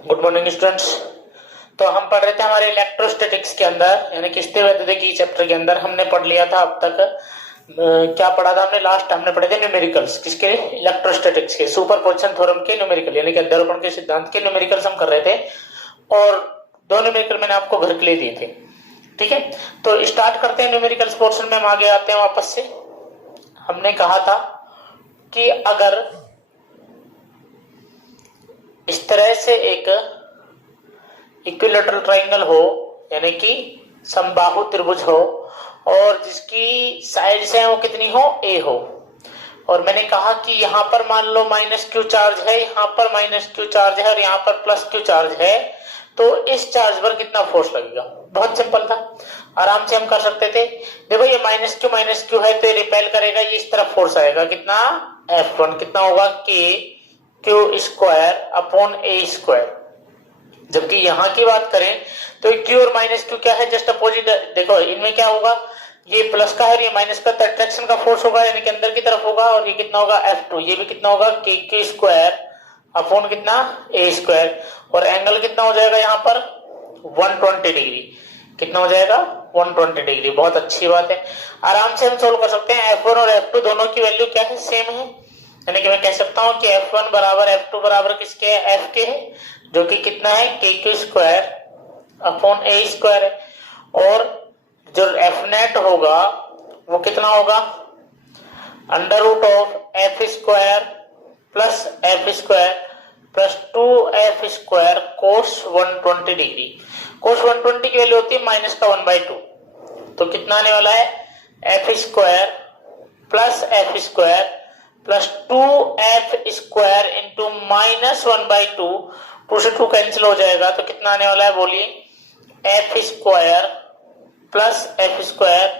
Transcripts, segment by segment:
Good morning students. तो हम पढ़ रहे थे हमारे इलेक्ट्रोस्टैटिक्स के अंदर, यानी कि स्थिर वैद्युतिकी चैप्टर के अंदर हमने पढ़ लिया था अब तक। क्या पढ़ा था हमने? लास्ट हमने पढ़े थे न्यूमेरिकल्स। किसके? इलेक्ट्रोस्टैटिक्स के, सुपरपोजिशन थ्योरम के न्यूमेरिकल, यानी कि अध्यारोपण के सिद्धांत के न्यूमेरिकल्स हम कर रहे थे। और दो न्यूमेरिकल मैंने आपको घर के लिए दिए थे। ठीक है, तो स्टार्ट करते हैं न्यूमेरिकल्स पोर्शन में। हम आगे आते हैं वापस से। हमने कहा था कि अगर इस तरह से एक इक्विलैटरल ट्रायंगल हो, यानी कि समबाहु त्रिभुज हो, और जिसकी साइड्स हैं वो कितनी हो? ए हो। और मैंने कहा कि यहां पर मान लो माइनस क्यू चार्ज है, यहां पर माइनस क्यू चार्ज है और यहां पर प्लस क्यू चार्ज है, तो इस चार्ज पर कितना फोर्स लगेगा? बहुत सिंपल था, आराम से हम कर सकते थे। देखो ये माइनस क्यू है तो ये रिपेल करेगा, ये इस तरफ फोर्स आएगा कितना? F1 कितना होगा? के q square upon a square. जबकि यहां की बात करें तो क्यू और माइनस क्यू क्या है? Just opposite. देखो इनमें क्या होगा, ये प्लस का है और ये माइनस का, अट्रैक्शन का फोर्स होगा, यानी कि अंदर की तरफ होगा। और ये कितना होगा? F2। ये भी कितना होगा? के क्यू स्क्वायर अपॉन कितना? ए स्क्वायर। और एंगल कितना हो जाएगा यहाँ पर? 120 डिग्री। कितना हो जाएगा? 120 डिग्री। बहुत अच्छी बात है, आराम से हम सोल्व कर सकते हैं। F1 और F2 दोनों की वैल्यू क्या है? सेम है। यानी कि मैं कह सकता हूं कि F1 बराबर F2 बराबर किसके है? F के है, जो कि कितना है? K q square upon a square है। और जो F नेट होगा वो कितना होगा? Under root of f square plus f square plus 2f square cos 120 degree. Cos 120 की वैल्यू होती है माइनस का 1/2। तो कितना आने वाला है? F square plus f square plus 2f square into minus 1/2। 2 से 2 कैंसिल हो जाएगा, तो कितना आने वाला है? बोलिए, F square plus f square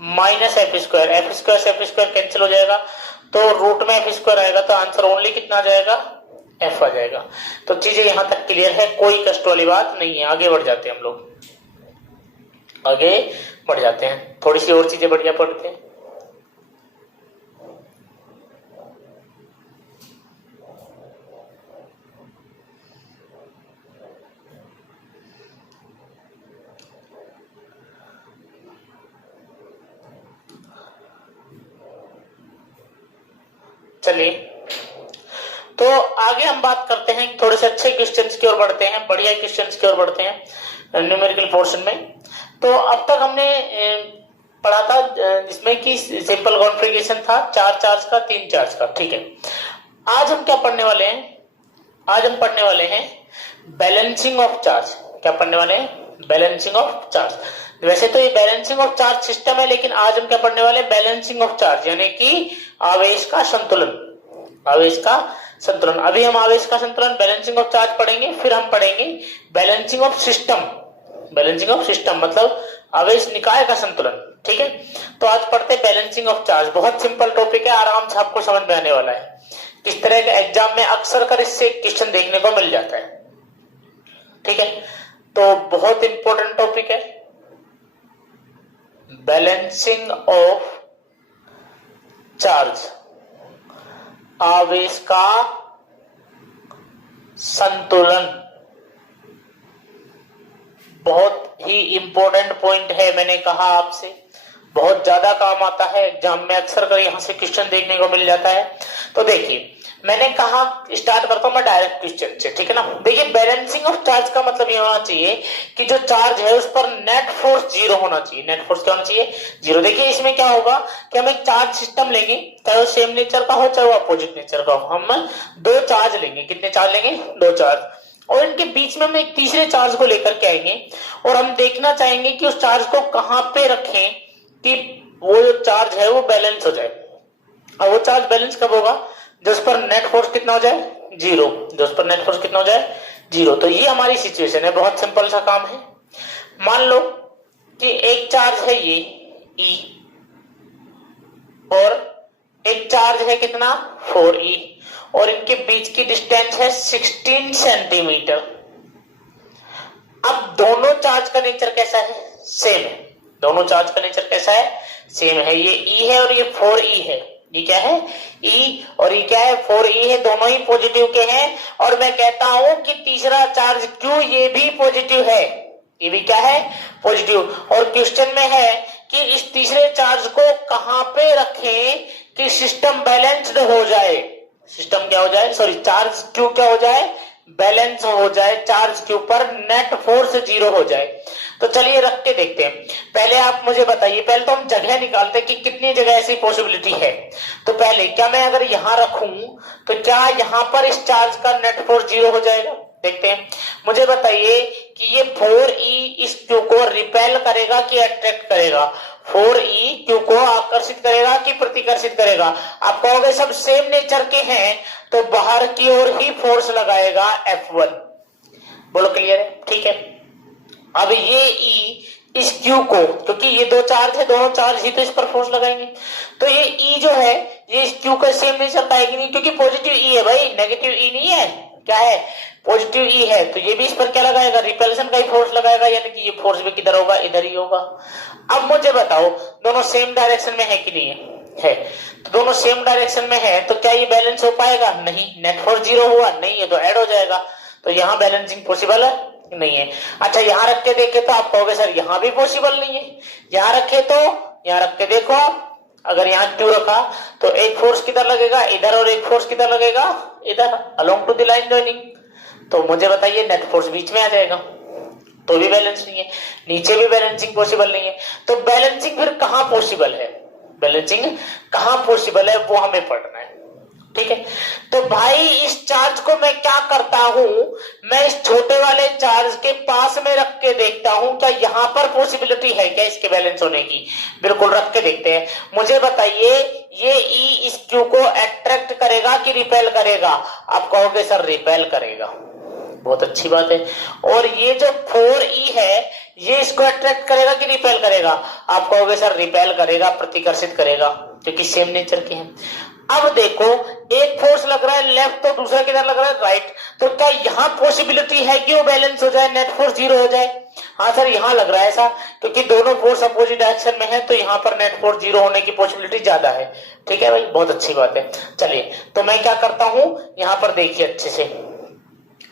minus F square. F square से एफ स्क्वायर कैंसिल हो जाएगा, तो रूट में एफ स्क्वायर आएगा, तो आंसर ओनली कितना आ जाएगा? एफ आ जाएगा। तो चीजें यहां तक क्लियर है, कोई कष्ट वाली बात नहीं है। आगे बढ़ जाते हैं हम लोग, आगे बढ़ जाते हैं, थोड़ी सी और चीजें बढ़िया पढ़ते हैं। चलिए, तो आगे हम बात करते हैं, थोड़े से अच्छे क्वेश्चंस की ओर बढ़ते हैं, बढ़िया क्वेश्चंस की ओर बढ़ते हैं न्यूमेरिकल पोर्शन में। तो अब तक हमने पढ़ा था जिसमें कि सिंपल कॉन्फ़िगरेशन था, 4 चार्ज का, 3 चार्ज का। ठीक है, आज हम क्या पढ़ने वाले हैं? आज हम पढ़ने वाले हैं बैलेंसिंग ऑफ चार्ज। क्या पढ़ने वाले हैं? Balancing of charge. वैसे तो ये बैलेंसिंग ऑफ चार्ज सिस्टम है, लेकिन आज हम क्या पढ़ने वाले? बैलेंसिंग ऑफ चार्ज, यानी कि आवेश का संतुलन। आवेश का संतुलन। अभी हम आवेश का संतुलन, बैलेंसिंग ऑफ चार्ज पढ़ेंगे, फिर हम पढ़ेंगे balancing of system. Balancing of system मतलब आवेश निकाय का संतुलन। ठीक है, तो आज पढ़ते हैं बैलेंसिंग ऑफ चार्ज। बहुत सिंपल टॉपिक है, आराम से आपको समझ में आने वाला है। किस तरह के एग्जाम में अक्सर कर इससे क्वेश्चन देखने को मिल जाता है। ठीक है, तो बहुत इंपॉर्टेंट टॉपिक है बैलेंसिंग ऑफ चार्ज, आवेश का संतुलन। बहुत ही इंपॉर्टेंट पॉइंट है, मैंने कहा आपसे, बहुत ज्यादा काम आता है एग्जाम में, अक्सर कर यहां से क्वेश्चन देखने को मिल जाता है। तो देखिए, मैंने कहा स्टार्ट करता हूं मैं डायरेक्ट क्वेश्चन से। ठीक है ना, देखिए बैलेंसिंग ऑफ चार्ज का मतलब ये होना चाहिए कि जो चार्ज है उस पर नेट फोर्स जीरो होना चाहिए। नेट फोर्स क्या होना चाहिए? जीरो। देखिए इसमें क्या होगा कि हम एक चार्ज सिस्टम लेंगे, चाहे वो सेम नेचर का हो चाहे वो अपोजिट नेचर का हो। हम 2 चार्ज लेंगे। कितने चार्ज लेंगे? 2 चार्ज। और इनके बीच में हम एक तीसरे चार्ज को लेकर के आएंगे और हम देखना चाहेंगे कि उस चार्ज को कहां पे रखें कि वो जो चार्ज है वो बैलेंस हो जाए। और वो चार्ज बैलेंस कब होगा? जिस पर नेट फोर्स कितना हो जाए? जीरो। जिस पर नेट फोर्स कितना हो जाए? जीरो। तो ये हमारी सिचुएशन है, बहुत सिंपल सा काम है। मान लो कि एक चार्ज है ये E, और एक चार्ज है कितना? 4E, और इनके बीच की डिस्टेंस है 16 सेंटीमीटर। अब दोनों चार्ज का नेचर कैसा है? सेम है। दोनों चार्ज का नेचर कैसा है? सेम है। ये E है और ये 4E है, ये क्या है E, और ये क्या है 4E है, दोनों ही पॉजिटिव के हैं। और मैं कहता हूं कि तीसरा चार्ज Q ये भी पॉजिटिव है, ये भी क्या है पॉजिटिव। और क्वेश्चन में है कि इस तीसरे चार्ज को कहां पे रखें कि सिस्टम बैलेंस्ड हो जाए, सिस्टम क्या हो जाए, सॉरी चार्ज Q क्या हो जाए, बैलेंस हो जाए, चार्ज Q पर नेट फोर्स 0 हो जाए। तो चलिए रख के देखते हैं। पहले आप मुझे बताइए, पहले तो हम जगह निकालते हैं कि कितनी जगह ऐसी पॉसिबिलिटी है। तो पहले क्या मैं अगर यहां रखूं तो क्या यहां पर इस चार्ज का नेट फोर्स 0 हो जाएगा, देखते हैं। मुझे बताइए कि ये 4E इस Q को रिपेल करेगा कि अट्रैक्ट करेगा, 4E Q को आकर्षित करेगा कि प्रतिकर्षित करेगा। आप कहोगे सब सेम नेचर के हैं तो बाहर की ओर ही फोर्स लगाएगा F1। बोलो क्लियर है, ठीक है। अब ये E इस Q को, क्योंकि ये दो चार्ज है, दोनों चार्ज ही तो इस पर फोर्स लगाएंगे, तो ये E जो है ये इस Q का सेम नेचर का है कि नहीं, क्योंकि पॉजिटिव E है भाई, नेगेटिव E नहीं है, क्या है पॉजिटिव E है, तो ये भी इस पर क्या लगाएगा, रिपल्सन का ही फोर्स लगाएगा, यानी कि ये फोर्स भी किधर होगा, इधर ही होगा। अब मुझे बताओ दोनों सेम डायरेक्शन में है कि नहीं है, तो दोनों सेम डायरेक्शन में है तो क्या ये बैलेंस हो पाएगा, नहीं, नेट फोर्स 0 हुआ नहीं, ये तो ऐड हो जाएगा, तो यहाँ बैलेंसिंग पॉसिबल है नहीं है। अच्छा यहाँ रख के देखे तो आप कहोगे सर यहाँ भी पॉसिबल नहीं है, यहाँ रखे तो यहाँ रख के देखो, अगर यहाँ Q रखा तो एक फोर्स किधर लगेगा इधर, और एक फोर्स किधर लगेगा इधर, along to the line joining. तो मुझे बताइए नेट फोर्स बीच में आ जाएगा, तो भी बैलेंस नहीं है, नीचे भी बैलेंसिंग पॉसिबल नहीं है। तो बैलेंसिंग फिर कहां पॉसिबल है, बैलेंसिंग कहां पॉसिबल है वो हमें पढ़ना है, ठीक है। तो भाई इस चार्ज को मैं क्या करता हूं, मैं इस छोटे वाले चार्ज के पास में रख के देखता हूं क्या यहां पर पॉसिबिलिटी है क्या इसके बैलेंस होने की, बिल्कुल रख के देखते हैं। मुझे बताइए ये E इस Q को अट्रैक्ट करेगा कि रिपेल करेगा, आप कहोगे सर रिपेल करेगा, बहुत अच्छी बात है। और ये जो 4E है ये इसको अट्रैक्ट करेगा कि रिपेल करेगा, आप कहोगे सर रिपेल करेगा, प्रतिकर्षित करेगा, क्योंकि सेम नेचर के हैं। अब देखो एक फोर्स लग रहा है लेफ्ट तो दूसरा किधर लग रहा है राइट, तो क्या यहाँ पॉसिबिलिटी है कि वो बैलेंस हो जाए, नेट फोर्स 0 हो जाए, हाँ सर यहाँ लग रहा है ऐसा, क्योंकि दोनों फोर्स अपोजिट डायरेक्शन में है तो यहाँ पर नेट फोर्स 0 होने की पॉसिबिलिटी ज्यादा है, ठीक है भाई, बहुत अच्छी बात है। चलिए तो मैं क्या करता हूं, यहाँ पर देखिए अच्छे से,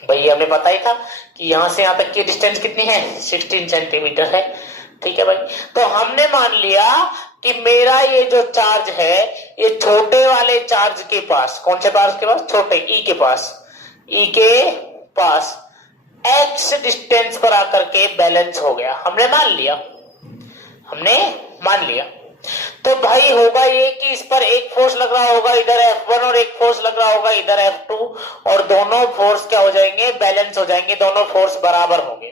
भाई हमें पता ही था कि यहां से यहां तक की डिस्टेंस कितनी है 16 सेंटीमीटर है, ठीक है भाई। तो हमने मान लिया कि मेरा ये जो चार्ज है ये छोटे वाले चार्ज के पास, कौन से पास के पास, छोटे E के पास, E के पास x डिस्टेंस पर आकर के बैलेंस हो गया, हमने मान लिया, हमने मान लिया। तो भाई होगा ये कि इस पर एक फोर्स लग रहा होगा इधर F1 और एक फोर्स लग रहा होगा इधर F2, और दोनों फोर्स क्या हो जाएंगे, बैलेंस हो जाएंगे, दोनों फोर्स बराबर होंगे।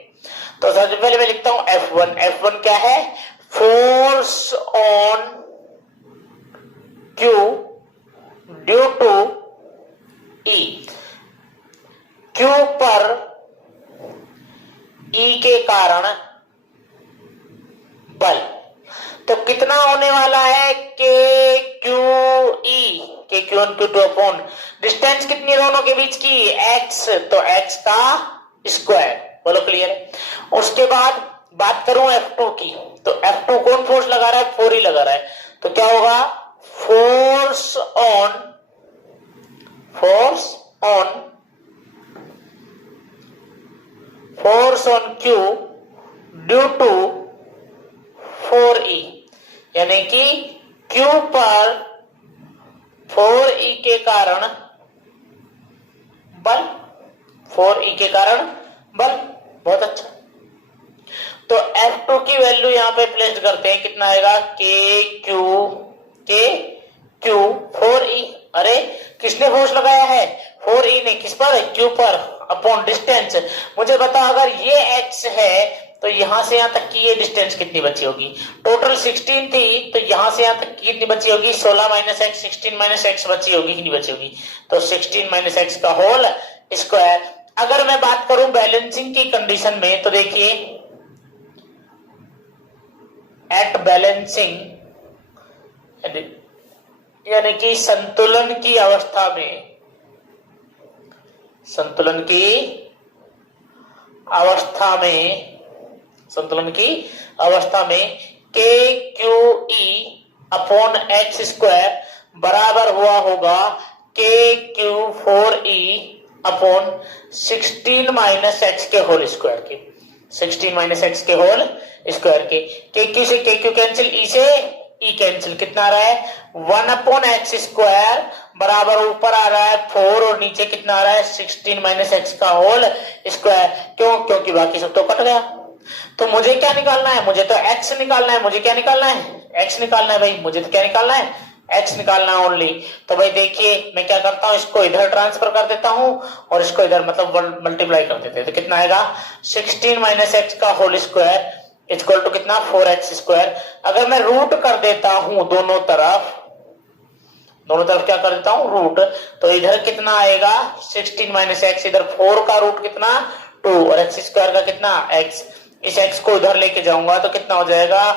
तो सबसे पहले मैं लिखता हूं F1, F1 क्या है, force on Q due to E, Q पर E के कारण बल, तो कितना होने वाला है के क्यू ई, के Q one Q two upon distance कितनी दोनों के बीच की x, तो x का स्क्वायर, बोलो क्लियर है। उसके बाद बात करूं F2 की, तो F2 कौन फोर्स लगा रहा है, 4E लगा रहा है, तो क्या होगा force on Q due to 4E, यानी कि Q पर 4E के कारण बल, 4E के कारण बल, बहुत अच्छा। तो F2 की वैल्यू यहां पे प्लेस करते हैं, कितना आएगा के क्यू 4E, अरे किसने फोर्स लगाया है, 4E ने, किस पर, Q पर, अपॉन डिस्टेंस। मुझे बता अगर ये x है तो यहां से यहां तक की ये डिस्टेंस कितनी बची होगी, टोटल 16 थी, तो यहां से यहां तक की कितनी बची होगी, 16 माइनस एक्स, 16 माइनस एक्स बची होगी कि नहीं बची होगी, तो 16 माइनस एक्स का होल स्क्वायर। अगर मैं बात करूं बैलेंसिंग की कंडीशन में, तो देखिए एट बैलेंसिंग यानी कि संतुलन की अवस्था में, संतुलन की अवस्था में के Q E upon x square, बराबर हुआ होगा के Q 4e upon 16 minus x के होल स्क्वायर के, 16 माइनस एक्स के होल स्क्वायर के क्यू से के क्यू कैंसिल, ई से ई कैंसिल, कितना आ रहा है 1 अपॉन एक्स स्क्वायर बराबर ऊपर आ रहा है 4 और नीचे कितना आ रहा है 16 माइनस एक्स का होल स्क्वायर। क्यों? क्योंकि बाकी सब तो कट गया। तो मुझे क्या निकालना है? मुझे तो x निकालना है। मुझे क्या निकालना है? x निकालना है भाई। मुझे तो क्या निकालना है? x निकालना है ओनली। तो भाई देखिए मैं क्या करता हूं, इसको इधर ट्रांसफर कर देता हूं और इसको इधर मतलब मल्टीप्लाई कर देते हैं। तो कितना आएगा 16 माइनस एक्स का होल स्क्वायर इक्वल टू कितना 4x स्क्वायर। अगर मैं रूट कर देता हूं दोनों तरफ क्या कर देता हूं रूट, तो इधर कितना आएगा 16 माइनस एक्स, इधर 4 का रूट कितना 2 और एक्स स्क्वायर का कितना x। इस x को इधर लेके जाऊंगा तो कितना हो जाएगा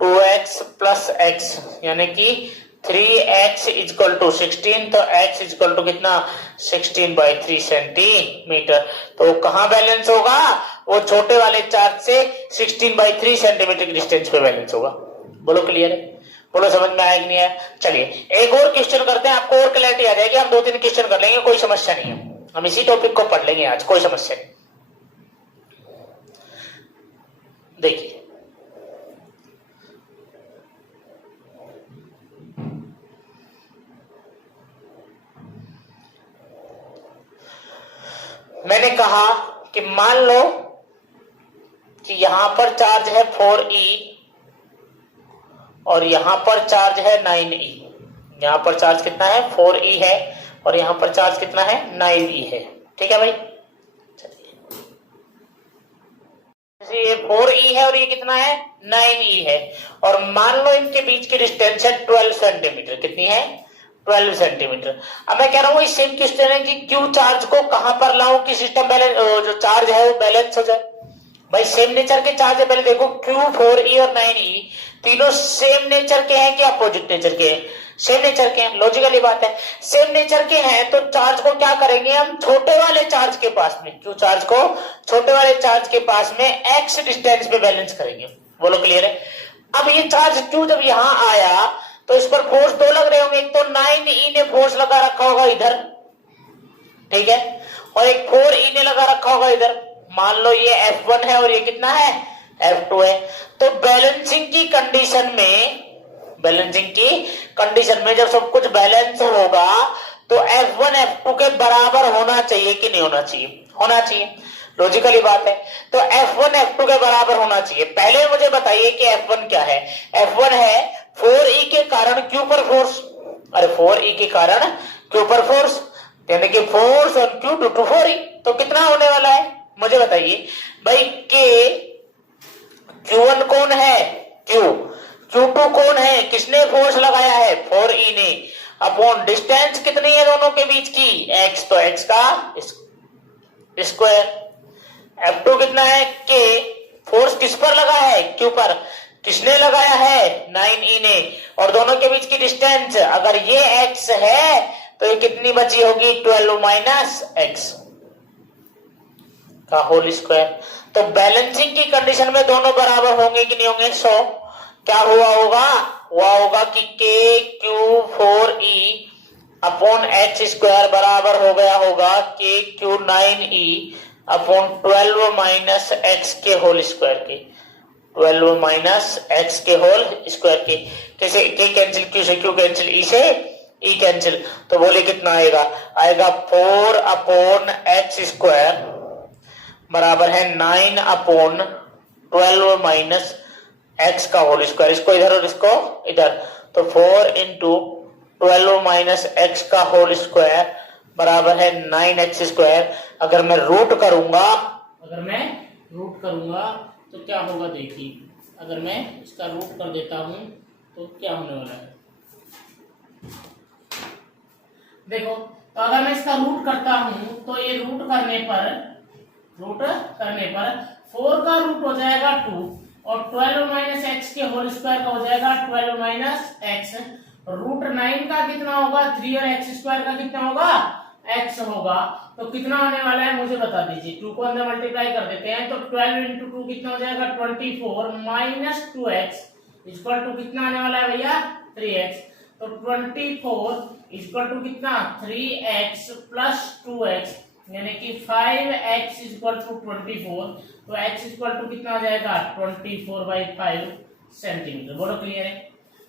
2x प्लस x यानी कि 3x इक्वल टू 16। तो x इक्वल टू कितना 16/3 सेंटीमीटर। तो कहां बैलेंस होगा? वो छोटे वाले चार्ज से 16/3 सेंटीमीटर की डिस्टेंस पे बैलेंस होगा। बोलो क्लियर है? बोलो समझ में आया कि नहीं आया? चलिए एक और क्वेश्चन करते हैं, आपको और क्लैरिटी आ जाएगी। हम 2-3 क्वेश्चन कर लेंगे, कोई समस्या नहीं है। हम इसी टॉपिक को पढ़ लेंगे आज, कोई समस्या नहीं। देखिए मैंने कहा कि मान लो कि यहां पर चार्ज है 4e और यहां पर चार्ज है 9e। यहां पर चार्ज कितना है 4e है और यहां पर चार्ज कितना है 9e है। ठीक है भाई, ये 4e है और ये कितना है 9e है। और मान लो इनके बीच की डिस्टेंस है 12 सेंटीमीटर। कितनी है 12 सेंटीमीटर। अब मैं कह रहा हूं इस सेम क्वेश्चन है कि क्यू चार्ज को कहां पर लाऊं कि सिस्टम बैलेंस, जो चार्ज है वो बैलेंस हो जाए। भाई सेम नेचर के चार्ज है। पहले देखो क्यू 4e और 9e तीनों सेम नेचर के हैं कि अपोजिट नेचर के हैं? सेम नेचर के हैं। लॉजिकली बात है, सेम नेचर के हैं तो चार्ज को क्या करेंगे हम छोटे वाले चार्ज के पास में, क्यू चार्ज को छोटे वाले चार्ज के पास में x डिस्टेंस पे बैलेंस करेंगे। बोलो क्लियर है? अब ये चार्ज क्यू जब यहां आया तो इस पर फोर्स दो लग रहे होंगे। एक तो 9e ने फोर्स लगा रखा होगा इधर, ठीक है, और एक 4e ने लगा रखा होगा इधर। मान लो ये F1 है और ये कितना है F2 है। तो बैलेंसिंग की कंडीशन में जब सब कुछ बैलेंस होगा तो F1 F2 के बराबर होना चाहिए कि नहीं होना चाहिए? होना चाहिए। लॉजिकली बात है। तो F1 F2 के बराबर होना चाहिए। पहले मुझे बताइए कि F1 क्या है? F1 है 4e के कारण Q पर फोर्स। अरे 4e के कारण Q पर फोर्स यानी कि force on Q due to 4e। तो कितना होने वाला है मुझे बताइए भाई। K Q1 कौन है? Q2 कौन है? किसने फोर्स लगाया है? 4e ने। अपॉन डिस्टेंस कितनी है दोनों के बीच की? x। तो x का स्क्वायर। F2 कितना है? K। फोर्स किस पर लगा है? Q पर। किसने लगाया है? 9e ने। और दोनों के बीच की डिस्टेंस अगर ये x है तो ये कितनी बची होगी 12 माइनस x का होल स्क्वायर। तो बैलेंसिंग की कंडीशन में दोनों बराबर होंगे कि नहीं होंगे? सो क्या हुआ होगा कि के Q 4e upon x square बराबर हो गया होगा के Q 9e upon 12 minus x के होल स्क्वायर के, 12 माइनस एक्स के होल स्क्वायर के। कैसे? के कैंसिल, क्यू से क्यू कैंसिल, ई से ई कैंसिल। तो बोले कितना आएगा 4 अपॉन एक्स स्क्वायर बराबर है 9 अपॉन 12 माइनस एक्स का होल स्क्वायर। इसको इधर और इसको इधर, तो 4 इंटू 12 माइनस एक्स का होल स्क्वायर बराबर है 9x स्क्वायर। अगर मैं रूट करूंगा तो क्या होगा देखिए, अगर मैं इसका रूट कर देता हूं तो क्या होने वाला है देखो। तो अगर मैं इसका रूट करता हूं तो ये रूट करने पर 4 का रूट हो जाएगा 2 और 12 माइनस एक्स के होल स्क्वायर का हो जाएगा 12 माइनस एक्स। रूट 9 का कितना होगा 3 और एक्स स्क्वायर का कितना होगा x होगा। तो कितना होने वाला है मुझे बता दीजिए। 2 को अंदर मल्टीप्लाई कर देते हैं तो 12 इंटू 2 कितना हो जाएगा 24 माइनस 2x इक्वल टू कितना आने वाला है भैया 3x। तो 24 इक्वल टू कितना 3x प्लस 2x यानी कि 5x इक्वल टू 24। तो x इक्वल टू कितना आ जाएगा 24/5 सेंटीमीटर। बोलो क्लियर है?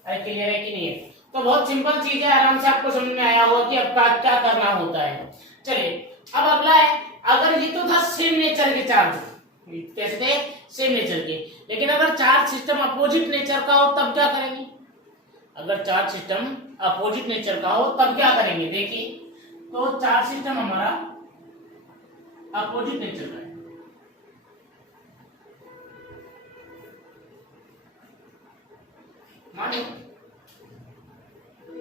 अरे क्लियर है कि नहीं है? तो बहुत सिंपल चीज है, आराम से आपको समझ में आया होगा कि अब क्या करना होता है। चलिए अब अगला है, अगर ये तो था सेम नेचर के चार्ज, कैसे थे सेम नेचर के, लेकिन अगर चार्ज सिस्टम अपोजिट नेचर का हो तब क्या करेंगे? अगर चार्ज सिस्टम अपोजिट नेचर का हो तब क्या करेंगे? देखिए तो चार्ज सिस्टम हमारा अपोजिट नेचर का है, मानिए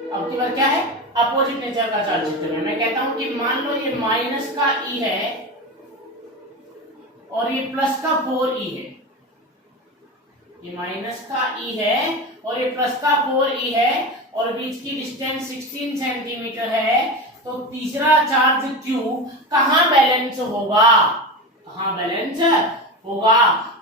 अब की बार क्या है अपोजिट नेचर का चार्ज सिस्टम है। मैं कहता हूं कि मान लो ये माइनस का ई है और ये प्लस का 4e है, ये माइनस का ई है और ये प्लस का 4e है और बीच की डिस्टेंस 16 सेंटीमीटर है, तो तीसरा चार्ज Q कहां बैलेंस होगा? कहां बैलेंस होगा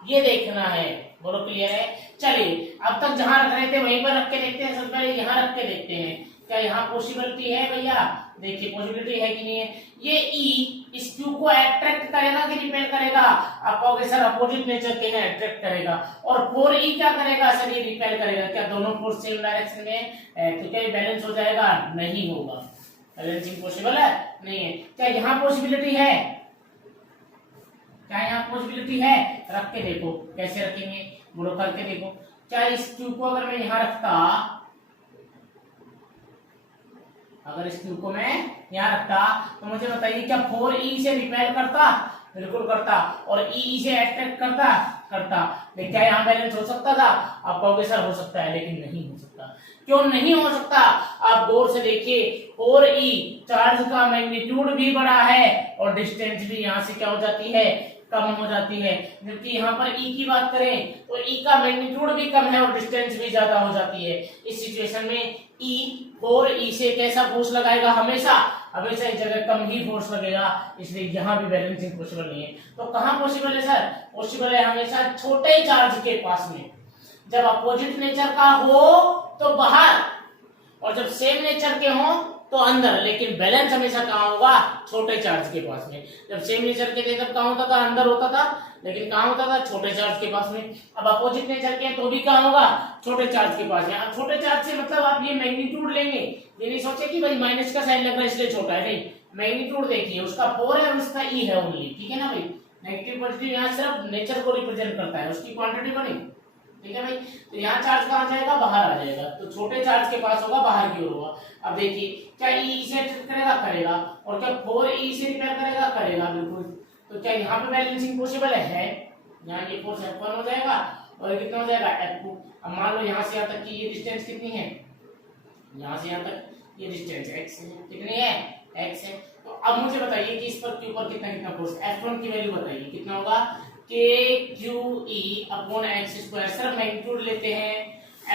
ये देखना है। बोलो क्लियर है? चलिए अब तक जहां रख रहे थे वहीं पर रख के देखते हैं। सबसे पहले यहां रख के देखते हैं क्या यहाँ पॉसिबिलिटी है भैया? देखिए पॉसिबिलिटी है कि नहीं है? ये E इस Q को अट्रैक्ट करेगा कि रिपेल करेगा? आप कहोगे सर अपोजिट नेचर के हैं, अट्रैक्ट करेगा। और 4E क्या करेगा सर? ये रिपेल करेगा। क्या दोनों फोर्स सेम डायरेक्शन में है? तो क्या ये बैलेंस हो जाएगा? नहीं होगा, बैलेंसिंग पॉसिबल है नहीं है। क्या यहाँ पॉसिबिलिटी है? क्या यहाँ पॉसिबिलिटी है? रख के देखो कैसे रखेंगे, बोलो करके देखो। क्या इस Q को अगर मैं यहाँ रखता, अगर इस Q को मैं यहाँ रखता तो मुझे बताइए क्या 4E से रिपेल करता? बिल्कुल करता। और E से अट्रैक्ट करता। लेकिन क्या यहाँ बैलेंस हो सकता था? आप कहोगे सर हो सकता है, लेकिन नहीं हो सकता। क्यों नहीं हो सकता? आप गौर से देखिए 4E चार्ज का मैग्नीट्यूड भी बड़ा है और डिस्टेंस भी यहाँ से क्या हो जाती है? कम हो जाती है। जबकि यहाँ पर E की बात करें तो E का मैग्नीट्यूड भी कम है और डिस्टेंस भी ज्यादा हो जाती है। इस सिचुएशन में E 4E से कैसा फोर्स लगाएगा? हमेशा इस जगह कम ही फोर्स लगेगा, इसलिए यहाँ भी बैलेंसिंग पॉसिबल नहीं है। तो कहाँ पॉसिबल है सर? पॉसिबल है हमेशा छोटे चार्ज के पास में। जब अपोजिट नेचर का हो तो बाहर, और जब सेम नेचर के हो तो अंदर। लेकिन बैलेंस हमेशा कहाँ होगा? छोटे चार्ज के पास में। जब सेम नेचर के थे तब कहाँ होता था? अंदर होता था। लेकिन कहाँ होता था? छोटे चार्ज के पास में। अब अपोजिट नेचर के तो भी कहाँ होगा? छोटे चार्ज के पास में। अब छोटे चार्ज से मतलब आप ये मैग्नीट्यूड लेंगे, ये नहीं सोचे कि भाई माइनस का साइन लग रहा है इसलिए छोटा है, नहीं। मैग्नीट्यूड देखिए, उसका 4 है और उसका E है ओनली, ठीक है ना भाई। नेगेटिव पॉजिटिव यहाँ सिर्फ नेचर को रिप्रेजेंट करता है, उसकी क्वांटिटी बनी, ठीक है भाई। तो यहाँ चार्ज कहाँ जाएगा? बाहर आ जाएगा। तो छोटे चार्ज के पास होगा, बाहर की ओर होगा। अब देखिए क्या E से अट्रैक्ट करेगा? और क्या 4E से रिपेल करेगा? बिल्कुल। तो क्या यहाँ पे बैलेंसिंग पॉसिबल है? यहाँ ये फोर्स F1 हो जाएगा और ये कितना हो जाएगा? F2। अब मान लो यहाँ से यहाँ तक की ये डिस्टेंस कितनी है? यहाँ से यहाँ तक ये डिस्टेंस x है। कितनी है? x है। तो अब मुझे बताइए कि इस पर Q पर कितना फोर्स? F1 की वैल्यू बताइए कितना होगा? KQE upon x square. Sir magnitude लेते हैं,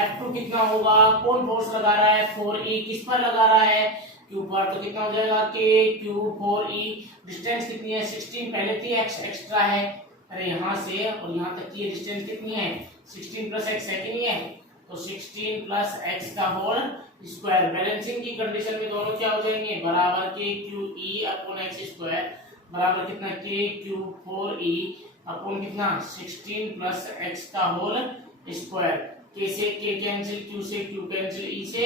F2 कितना होगा? कौन फोर्स लगा रहा है? 4E। किस पर लगा रहा है? Q पर। तो कितना हो जाएगा? KQ 4E। डिस्टेंस कितनी है? 16। पहले थी x एक्स्ट्रा है, अरे यहाँ से और यहाँ तक की डिस्टेंस कितनी है? 16 प्लस x है कि नहीं है? तो 16 प्लस x का होल स्क्वायर। बैलेंसिंग की कंडीशन में दोनों क्या हो जाएंगे? बराबर KQE अपॉन x स्क्वायर बराबर कितना? KQ 4E अपॉन कितना? 16 प्लस x का होल स्क्वायर। K से K कैंसिल, Q से Q कैंसिल, E से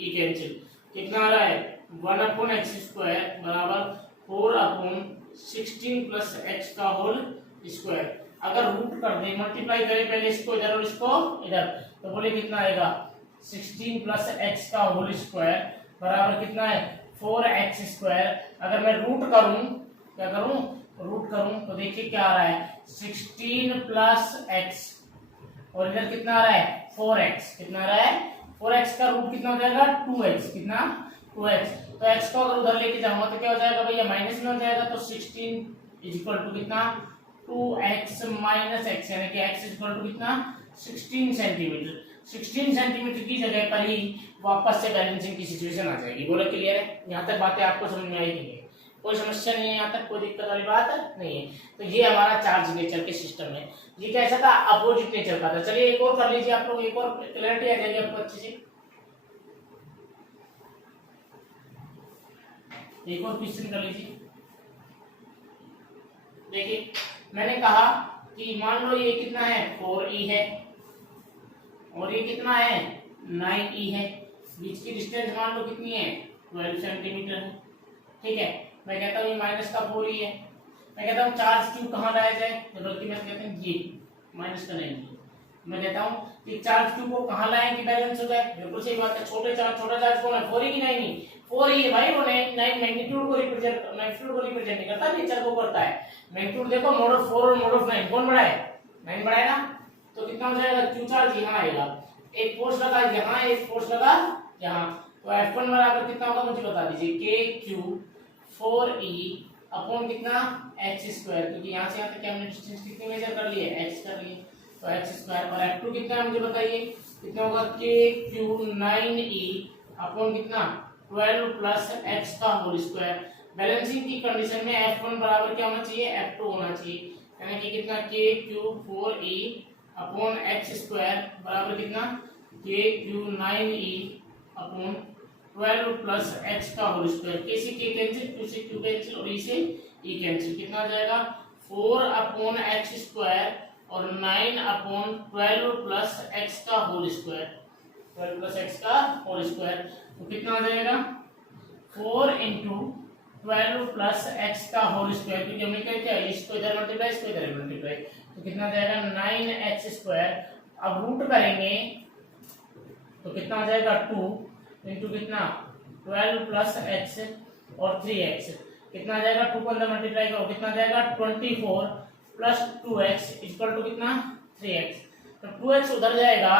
E कैंसिल। कितना आ रहा है? 1 अपॉन x स्क्वायर बराबर 4 अपॉन 16 प्लस x का होल स्क्वायर। अगर रूट कर दे, मल्टीप्लाई करें पहले इसको इधर और इसको इधर, तो बोले कितना आएगा? 16 प्लस x का होल स्क्वायर बराबर कितना है? 4x square. अगर मैं रूट करूं, क्या करूं? रूट करूं तो देखिए क्या आ रहा है? 16 प्लस x और इधर कितना आ रहा है? 4x। कितना आ रहा है? 4x का रूट कितना हो जाएगा? 2x। कितना? 2x। तो x को अगर उधर लेके जाऊंगा तो क्या हो जाएगा भैया? माइनस में हो जाएगा। तो 16 इज इक्वल टू कितना? 2x माइनस x, यानी कि x इज इक्वल टू कितना? 16 सेंटीमीटर। 16 सेंटीमीटर की जगह पर ही वापस से बैलेंसिंग की सिचुएशन आ जाएगी। बोलो क्लियर है? यहाँ तक बातें आपको समझ में आई नहीं है? कोई समस्या नहीं है? यहाँ तक कोई दिक्कत वाली बात नहीं है? तो ये हमारा चार्ज नेचर के सिस्टम है। ये कैसा था? अपोजिट नेचर का था। चलिए एक और कर लीजिए आप लोग, एक और क्लैरिटी आ जाएगी आपको अच्छी से। एक और क्वेश्चन कर लीजिए। देखिए मैंने कहा कि मान लो ये कितना है 4e है और ये कितना है 9e है, बीच की डिस्टेंस मान लो कितनी है 12 सेंटीमीटर है। ठीक है, मैं कहता हूँ ये माइनस का 4e है। मैं कहता हूँ चार्ज क्यू कहाँ लाया जाए, तो बल्कि मैं कहता हूँ ये माइनस का नहीं, मैं कहता हूँ कि चार्ज क्यू को कहाँ लाएं कि बैलेंस हो जाए। बिल्कुल सही बात है, छोटा चार्ज कौन है 4e की 9e। 4e है भाई, वो 9 मैग्नीट्यूड को रिप्रेजेंट नहीं करता, नेचर को करता है। मैग्नीट्यूड देखो मोड ऑफ 4 और मोड ऑफ 9 कौन बड़ा है, 9 बड़ा है ना। तो कितना हो जाएगा क्यू चार्ज यहाँ आएगा, एक फोर्स लगा यहाँ, एक फोर्स लगा यहाँ, तो F1 बराबर कितना होगा मुझे बता दीजिए, KQ 4e अपॉन कितना x², क्योंकि यहाँ से यहाँ तक हमने डिस्टेंस कितनी मेजर कर ली है, x कर ली, तो x²। और F2 कितना है मुझे बताइए, कितना होगा KQ 9e अपॉन कितना 12 प्लस x का होल स्क्वायर। बैलेंसिंग की कंडीशन में F1 बराबर क्या होना चाहिए, F2 होना चाहिए, यानी कि कितना KQ 4e अपॉन x² बराबर कितना KQ 9e upon 12 plus x का होल स्क्वायर। k से k कैंसिल, q से q कैंसिल और e से e कैंसिल, कितना आ जाएगा 4 अपॉन x² और 9 अपॉन 12 प्लस x का होल स्क्वायर, 12 प्लस x का होल स्क्वायर, तो कितना आ जाएगा 4 इंटू 12 प्लस x का होल स्क्वायर, क्योंकि हमने क्या किया इसको इधर मल्टीप्लाई, इसको इधर मल्टीप्लाई, तो कितना आ जाएगा 9x²। अब रूट करेंगे तो कितना आ जाएगा 2 इंटू कितना 12 प्लस x और 3x, कितना आ जाएगा 2 को अंदर मल्टीप्लाई करो, कितना आ जाएगा 24 प्लस 2x इक्वल टू कितना 3x। तो 2x उधर जाएगा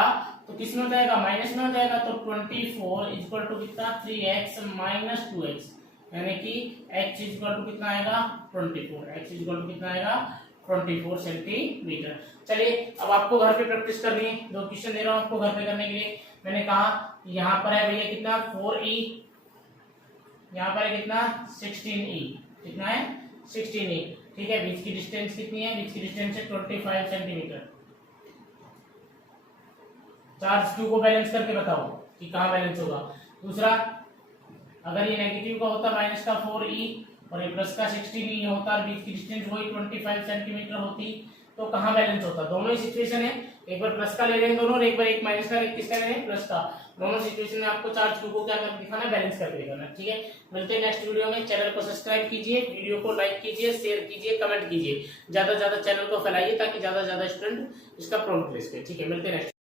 तो किस में हो जाएगा, माइनस में हो जाएगा, तो 24 इक्वल टू कितना 3x माइनस 2x, यानी कि x इक्वल टू कितना आएगा 24, x इक्वल टू कितना आएगा 24 सेंटीमीटर। चलिए अब आपको घर पे प्रैक्टिस करनी है, दो क्वेश्चन दे रहा हूं आपको घर पे करने के लिए। मैंने कहा यहाँ पर है भैया कितना 4e, यहाँ पर है कितना 16e, कितना है 16e। ठीक है, बीच की डिस्टेंस कितनी है, बीच की डिस्टेंस है 25 सेंटीमीटर। चार्ज क्यू को बैलेंस करके बताओ कि कहाँ बैलेंस होगा। दूसरा, अगर ये नेगेटिव का होता माइनस का 4e और ये प्लस का 16e होता और बीच की डिस्टेंस वही 25 सेंटीमीटर होती, तो कहाँ बैलेंस होता। दोनों ही सिचुएशन है, एक बार प्लस का ले रहे हैं दोनों और एक बार एक माइनस का, एक किसका ले रहे हैं प्लस का। दोनों सिचुएशन में आपको चार्ज क्यू को क्या करके दिखाना है, बैलेंस करके दिखाना। ठीक है, मिलते हैं नेक्स्ट वीडियो में। चैनल को सब्सक्राइब कीजिए, वीडियो को लाइक कीजिए, शेयर कीजिए, कमेंट कीजिए, ज्यादा से ज्यादा चैनल को फैलाइए ताकि ज्यादा से ज्यादा स्टूडेंट इसका प्रॉब्लम फेस करें। ठीक है, मिलते हैं नेक्स्ट।